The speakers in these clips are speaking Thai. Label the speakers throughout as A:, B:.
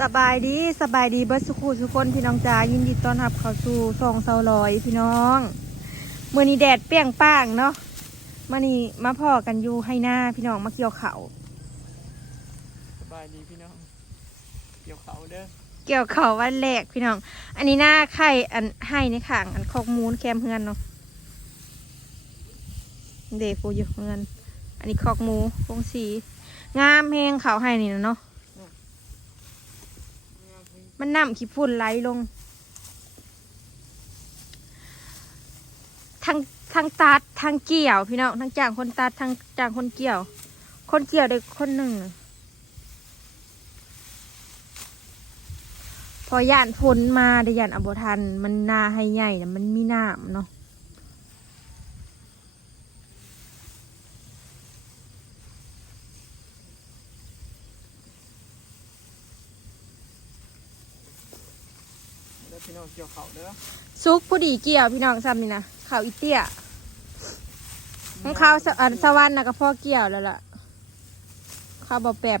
A: สบายดีสบายดีเบิร์สุขุทุกคนพี่น้องจ๋ายินดีต้อนรับเข้าสู่ซองเซาลอยพี่น้องเมื่อนี้แดดเปรี้ยงป้างเนาะมานี่มาพ่อกันอยู่ให้หน้าพี่น้องมาเกี่ยวเขาว
B: สบายดีพี่น้องเกี่ยวเขาเด้อ
A: เกี่ยวเขาววันแรกพี่น้อง อันนี้หน้าไข่อันให้ในข่างอันคอกมูนแคมเฮือนเนาะเดฟูอยู่เฮือน อันนี้คอกหมูวงสี งามแหงเขาวให้นี่นะเนาะ มันน้ำขี้ฝุ่นไหลลงทั้งทั้งตัดทั้งเกี่ยว พี่น้องทั้งจ้างคนตัดทั้งจ้างคนเกี่ยว คนเกี่ยวได้คนหนึ่งน่ะพอย่านพ้นมาได้ย่านอบทัน มันนาให้ใหญ่นะมันมีน้ำเนาะ
B: พี่น้องเกี่ยวเขาเด้อ
A: ซุกผู้ดีเกี่ยวพี่น้องซ้ำนี่นะข่าวอีเตี้ยของข้าวสอันสวรรค์นะก็พ่อเกี่ยวแล้วล่ะข้าวบอแปบ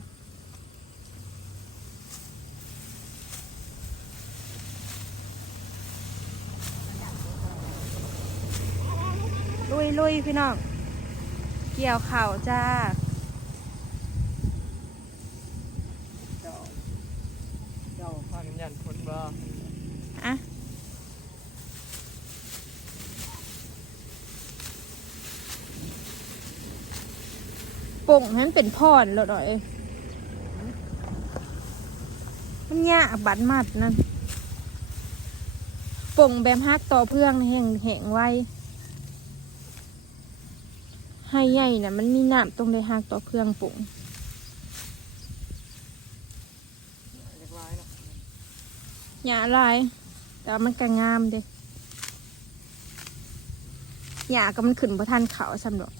A: ลุยลุยพี่น้อง เกี่ยวข่าวจ้า
B: เจ้าเจ้าพากันยันพ้นบ่
A: อะ ป่งให้มันเป็นพรแล้วหน่อยมันยากบัดมัดนั่นป่งแบบฮักต่อเพื่องแห่งแห่งไว้ให้ใหญ่น่ะมันมีน้ำตรงได้ฮักต่อเพื่องป่ง
B: เล็กร้ายเนาะ
A: หยาลาย แต่มันก็งามเด้หยาก็มันขึ้นประทันเขาสำหรับ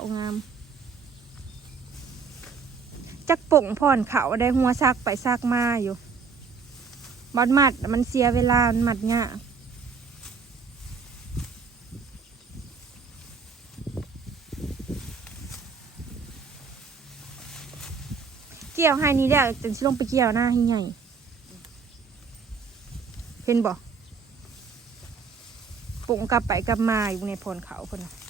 A: เขางาม จักป่งพ่อนเขาได้หัวซักไปซักมาอยู่บอดมัดมันเสียเวลา มันมัดเง่ายเกี่ยวให้นี่ได้จนสิลงไปเกี่ยวหน้าให้ใหญ่เห็นบอกปุ่งกลับไปกลับมาอยู่ในพนเขาคนน่ะ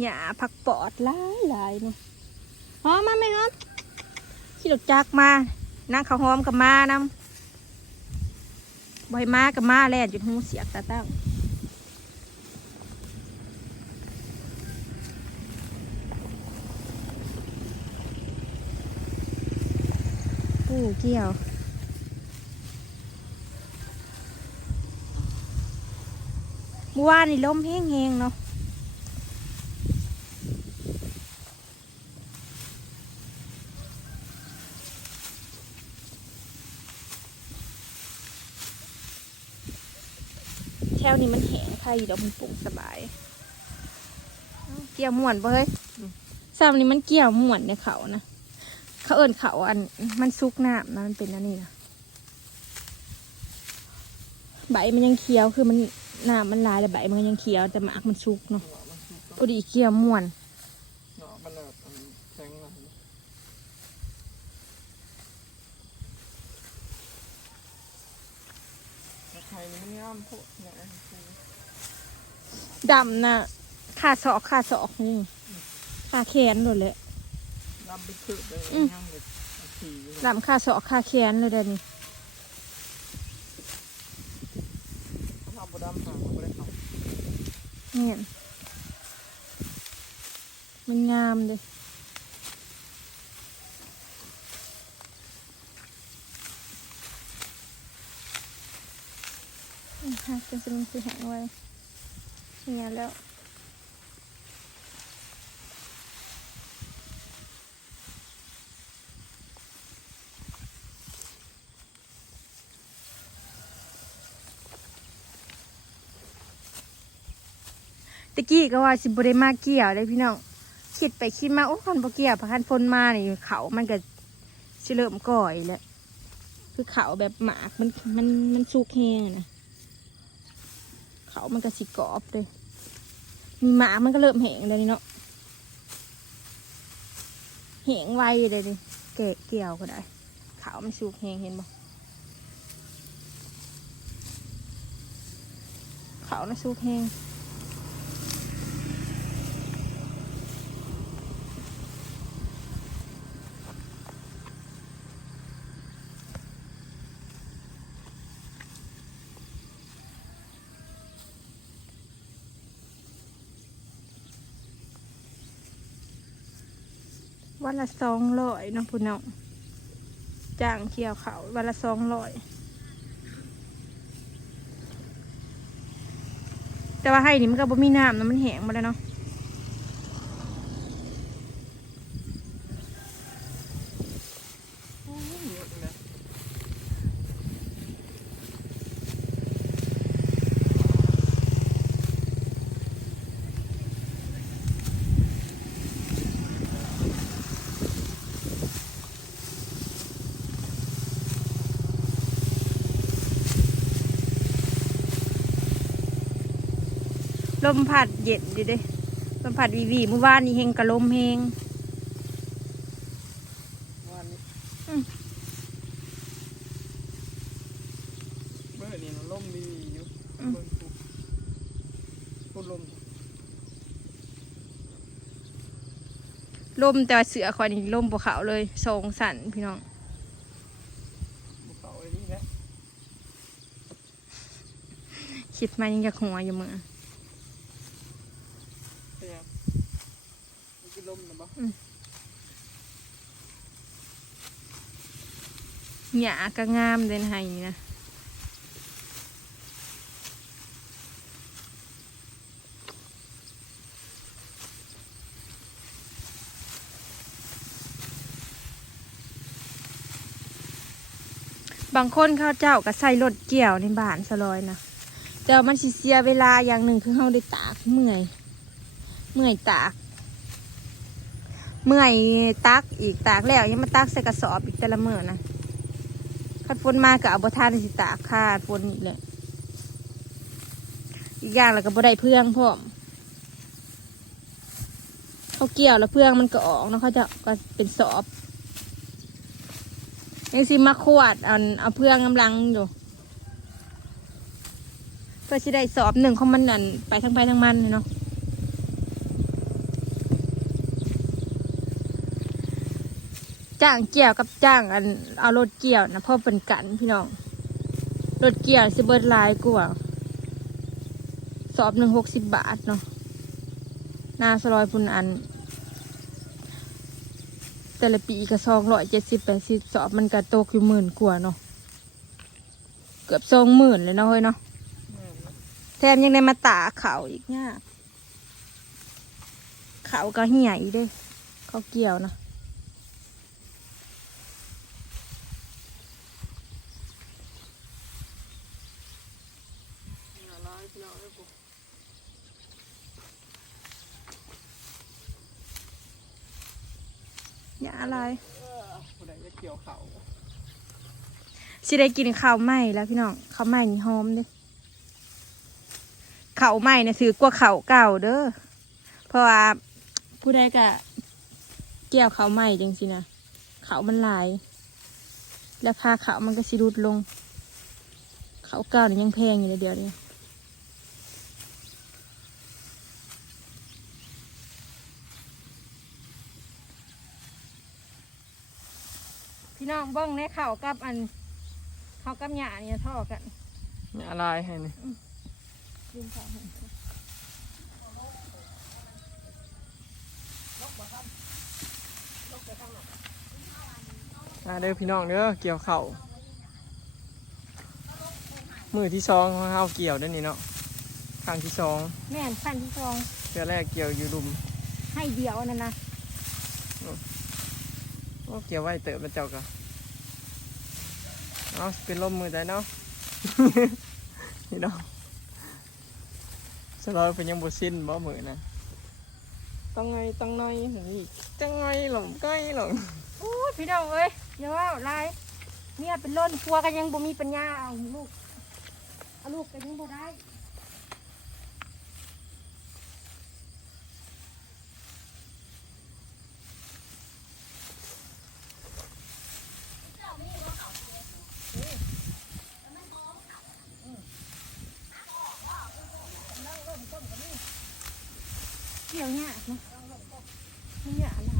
A: หญ้าผักปอดหลายหลายเนี่ยหอมมาไหมครับขี่รถจักรมานั่งเขาวหอมกับมานำบอยมากับมาแล่นจุดหูเสียกตาตั้งปูเกี่ยวเมื่อวานนี่ลมแห้งๆเนาะ นี้มันแห้งไทยเดี๋ยวมันปลูกสบายเอ้าเกี่ยวหม่วนปะเฮ้ยซ้ำนี่มันเกี่ยวหม่วนในเขานะเขาเอิ้นเขาอันมันซุกน้ำนะมันเป็นอันนี้นะใบมันยังเขียวคือมันน้ำมันลายแต่ใบมันยังเขียวแต่หมากมันซุกเนาะ
B: เนาะมันสุก
A: พอดีเกี่ยวม่วน
B: เนาะมันแบบมันแข็งนะแต่ไทยนี่มันงามโพดเนี่ย
A: ดำนะขาศอกขาศอกนี่ขาแขนเลยแหละ
B: ดำไปคือเลย
A: อืม
B: ย่างเลยขี่อยู่
A: ดำขาศอกขาแขนเลยเดี๋ยวนี้
B: เขาทำบดำหางมันไม่ได้ท
A: เนี่ยมันงามเลยหักจนสมันคือแห้งไว้ เนี่ยแล้วตะกี้ก็ว่าสิบได้มาเกี่ยวเลยพี่น้องคิดไปคิดมาโอ้คันบเกี่ยวพะคันฝนมาเนี่ยเขามันก็สิเริ่มก่อยแล้วคือเขาแบบหมากมันมันมันสุกแห้งนะเขามันก็สิกรอบเลย มีหมามันก็เริ่มแหงเลยนี่เนาะแหงไวเลยดิเกะเกี่ยวก็ได้เขามันสูกแหงเห็นบ่เขาน่ะสูกแห้ง วันละสองร้อยน้องผู้น้องจ้างเคี่ยวเขาวันละสองร้อยแต่ว่าให้นี่มันก็บ่มีน้ำนะมันแห้งหมาแล้วเนาะ
B: โอ้ยเยอะเลย
A: ล มพัดเย็นดิเด้ลมพัดวีวีเมื่อวานนี้เฮงกะลมเฮง
B: วันนี้
A: อืม
B: เมื่อนี้มันล่มดีอยู่
A: อืม
B: เบิ่งปุ๊บพูดลม
A: ลมแต่ว่าเสือคอยนี่ลมบวเขาเลยทรงสันพี่น้อง
B: ภูเขาไอ้นี่แหละ
A: คิดมายังจะหัวอยู่มือ
B: เป็นยังมันคือ ลมนะบ่
A: หยาก็งามเลยนไห้นี่นะบางคนเขาเจ้าก็ใส่รถเกี่ยวในบ้านสลอยนะแต่มันสิเสียเวลาอย่างหนึ่งคือเขาได้ตากเมื่อย เมื่อยตาก เมื่อยตักอีกตากแล้วยังมาตักใส่กระสอบอีกแต่ละเมื้อนะคัดฝนมาก็เอาบทานสิตากคาดฝนอีกแหละอีกอย่างแล้วก็บ่ได้เพื่องพร้อมเขาเกี่ยวแล้วเพื่องมันก็ออกนะเขาจะก็เป็นสอบยังสิมาขวดอันเอาเพื่องกำลังอยู่เพื่อสิได้สอบหนึ่งของมันนั่นไปทั้งไปทั้งมันเลยเนาะ จ้างเกี่ยวกับจ้างอันเอารถเกี่ยวนะพ่อเป็นกันพี่น้องรถเกี่ยวสิเบิร์ดลายกว่าสอบหนึ่งหกสิบบาทเนาะหนาสลอยพุนอัน แต่ละปีก็สองร้อยเจ็ดสิบแปดสิบสอบมันก็ตกอยู่หมื่นกว่าเนาะเกือบสองหมื่นเลยเนาะเฮ้ยเนาะ
B: แถ
A: มยังได้มาตาเขาอีกเนี่ยากเขาก็เหี่ยอีกด้เขาเกี่ยวนะ
B: อย่าร้ายพี่น้องเลยปุ๊บ
A: อย่าอะไร
B: เออผู้ใดจะเกี่ยวเขา
A: สิได้กินข้าวไหม้แล้วพี่น้องข้าวไหม้นี่หอมเด้ข้าวไหม้เนี่ยถือกว่าข้าวเก่าเด้อเพราะว่าผู้ใดก็เกี่ยวข้าวไหม้จังสินะข้าวมันหลาย แล้วพาข้าวมันก็สิรุดลงข้าวเก่านี่ยังแพงอยู่เลยเดียวนี้ น้องเบ้องในข้าวกับอันข้าวกับหยาเนี่ยท่อกัน
B: อย่าลายให้นี่
A: ดึงข้าวให้
B: มาเด้อพี่น้องเด้อเกี่ยวเข่ามือที่สองของเขาเกี่ยวเด้อนี่เนาะครั้งที่สอง
A: แม่นขั้นที่สอง
B: เทือแรกเกี่ยวอยู่ลุม
A: ให้เดียวนั่นนะ
B: โอ้เกี่ยวไว้เติบแล้วเจ้าก็ เอาเป็นลมมือใจเนาะนี่เนาะสร้อยเป็นยังบ่สิ้นบ่มือนะต้องไงต้องน้อยหนีจังไงหลงใกล้หลง
A: โอ้ยพี่น้องเอ้ยอย่าว่าลายเมียเป็นล้นพัวกันยังบ่มีปัญญาเอาลูกเอาลูกกันยังบ่ได้ เกี่ยวเนี่ยนะเนี่ยอะไร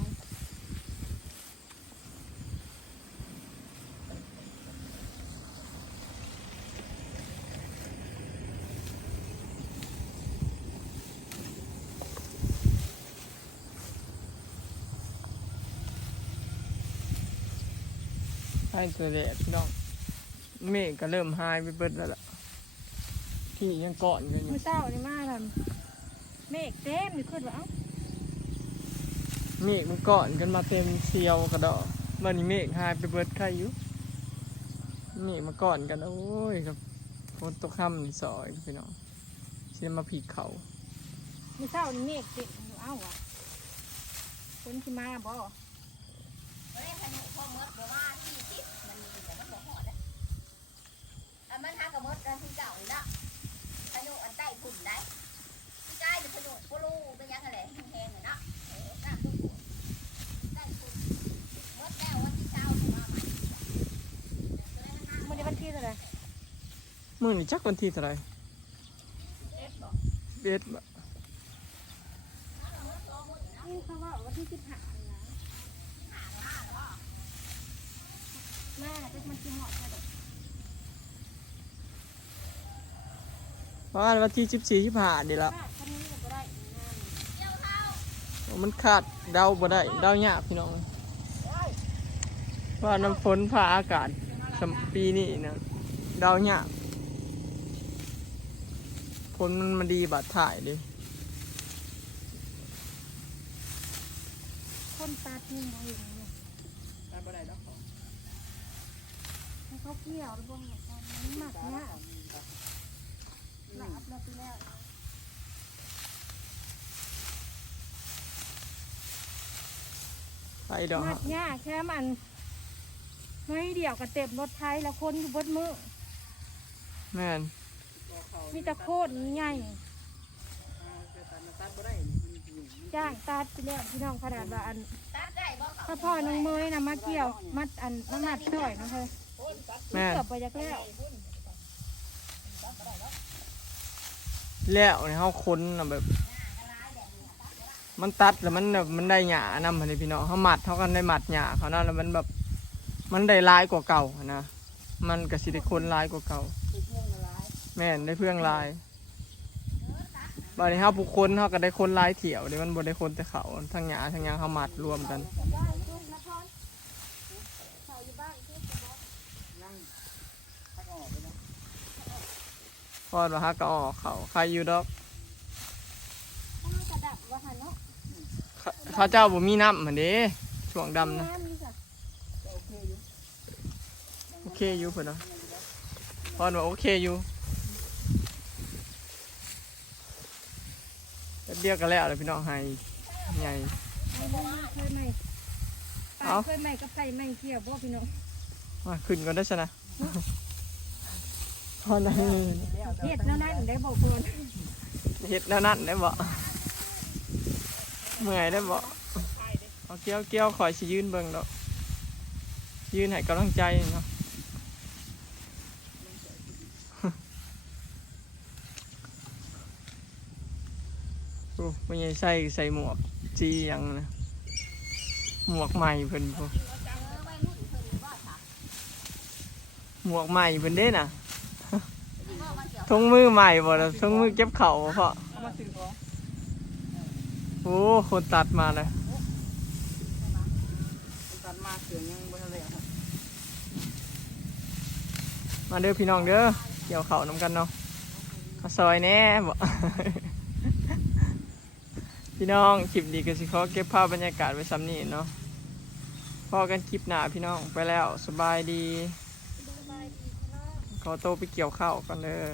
B: ให้ตัวแดดพี่น้องเมฆก็เริ่มหายไปเบิดแล้วล่ะพี่ยังเกาะอยู่อยู่
A: มือเต้านี่มาทำเมฆเต็มนี่ขึ้นว่าเอ้า
B: เมฆมันเกาะกันมาเต็มเซียวกระดอกมันนี้เมฆหายไปเบิดใครอยู่เมฆมาก่อนกันโอ้ยครับฝนตกค่ำนี่สอยพี่น้องเสียมาผีเขา
A: มือเต้านี่เมฆเต็มอยู่เอ้าว่ะคนที่มาบ่
C: อั นมันหากระมดอันที่เก่าเนาะพนุอันใต้ขุ่นได้ที่ใต้เป็นพนุโปลูเป็นยังไงแหละแห้งๆเนาะเออน้ำขุ่นใต้ขุ่นมดแล้ววันที่เช้าผมมาใหม่
A: มื่อนี้วันที่เท่าไหร่
B: มื่อนี่จักวันที่เท่าไหร
C: เอ็ดบอก
B: เบ็ดบ่
A: นี่เขาว่าวันที่สิบห้านะ
C: หาล่าหรอ
A: แม่เป็นมันคือหอดกระดก
B: เพราะว่าวันที่สิบสี่สิบห้าเดี๋ยวละ
A: ป้าคันนี้ก็ได้งาน
C: เจ้าเท้า
B: มันขาดเดาบ่ได้เดายากพี่น้องว่าน้ำฝนผ่าอากาศสำปีนี้นะเดายากฝนมันมาดีบาดถ่ายดิ
A: คนตาทิ้งเขาอยู่นี่
B: ได้บ่ได้ดอก
A: ให้เขาเกี่ยวหรือบ่มันหมักเนี่ย หลับแล้วไปแล้ว
B: ไปดอก
A: หมักเนี่ยแค่มันเฮ้ยเดี่ยวกับเต็มรถไทยแล้วคนอยู่บนมือ
B: แม่น
A: มีแตะโคตรใหญ่จ้างตัดไปแล้วพี่น้องขนาดว่าอัน
C: ตัดได้บ่เขา
A: ถ้าพ่อน้องเมยนะมาเกี่ยว มัดอันมามัดช่วยนะเฮ้ย
B: แม่น
A: เกือบไปยักแล้ว
B: แล้วเนี่ยเขาค้นน่ะแบบ มันตัดแล้วมันแบบมันได้หยานำเลยพี่น้องเขาหมัดเขากันได้หมัดหยาเขานั่นแล้วมันแบบมันได้ลายกว่าเก่านะมันกับสิได้คนลายกว่าเก่า แม่นได้เพื่องลายบางทีเขาผู้คนเขาก็ได้คนลายเถี่ยวเดี๋ยวมันบ่ได้คนแต่เขาทั้งหยาทั้งหยางเขาหมัดรวมกัน พอดว่าฮักก็ออกเขาใครอยู่ดอก
A: ต้องกระดับว่าหันเนาะ
B: เขาเขาเจ้าบ่มีน้ำเหมือนเด้ช่วงดำนะ
A: น้ำมีจ้ะ
B: โอเคอยู่เพิ่นเนาะพอดว่าโอเคอยู่แป๊บเดียวก็แล้วเลยพี่น้องให้ใหญ่
A: เอาบ่มาเคยไหมไป
B: เอา
A: เคยไหมกับไก่ไหมเกี่ยวบ่พี่น้อง
B: มาขึ้นก่อนได้ชนะ พอได้
A: เฮ็ดแล้วนั่นได้บอกเพิ่น
B: เห็ดแล้วนั่นได้บ่เมื่อยได้บ่เอาเกี้ยวเกี้ยวคอยสิยืนเบิ่งดอกยืนให้กำลังใจเนาะโอ้ไม่ใช่ใส่ใส่หมวกจีหยังนะหมวกใหม่เพิ่นพวก
C: เอนเพิ่นบ่ค่ะ
B: หมวกใหม่เพิ่นเด้น่ะ
C: บ่มาเกี่ยว
B: ทงมือใหม่บ่ล่ะทงมือเก็บเข่าบ่เพาะโอ้คนตัดมาเลย
D: ตัดมาเสียงยังบ่ทันได้ครับ
B: มาเด้อพี่น้องเด้อเกี่ยวเข่าน้ำกันเนาะมาซอยแหน่บ่ พี่น้องคลิปดีก็สิขอเก็บภาพบรรยากาศไว้ซ้ำนี้เนาะพอกันคลิปหน้าพี่น้องไปแล้วสบายดี ขอโตวไปเกี่ยวข้าวกันเด้อ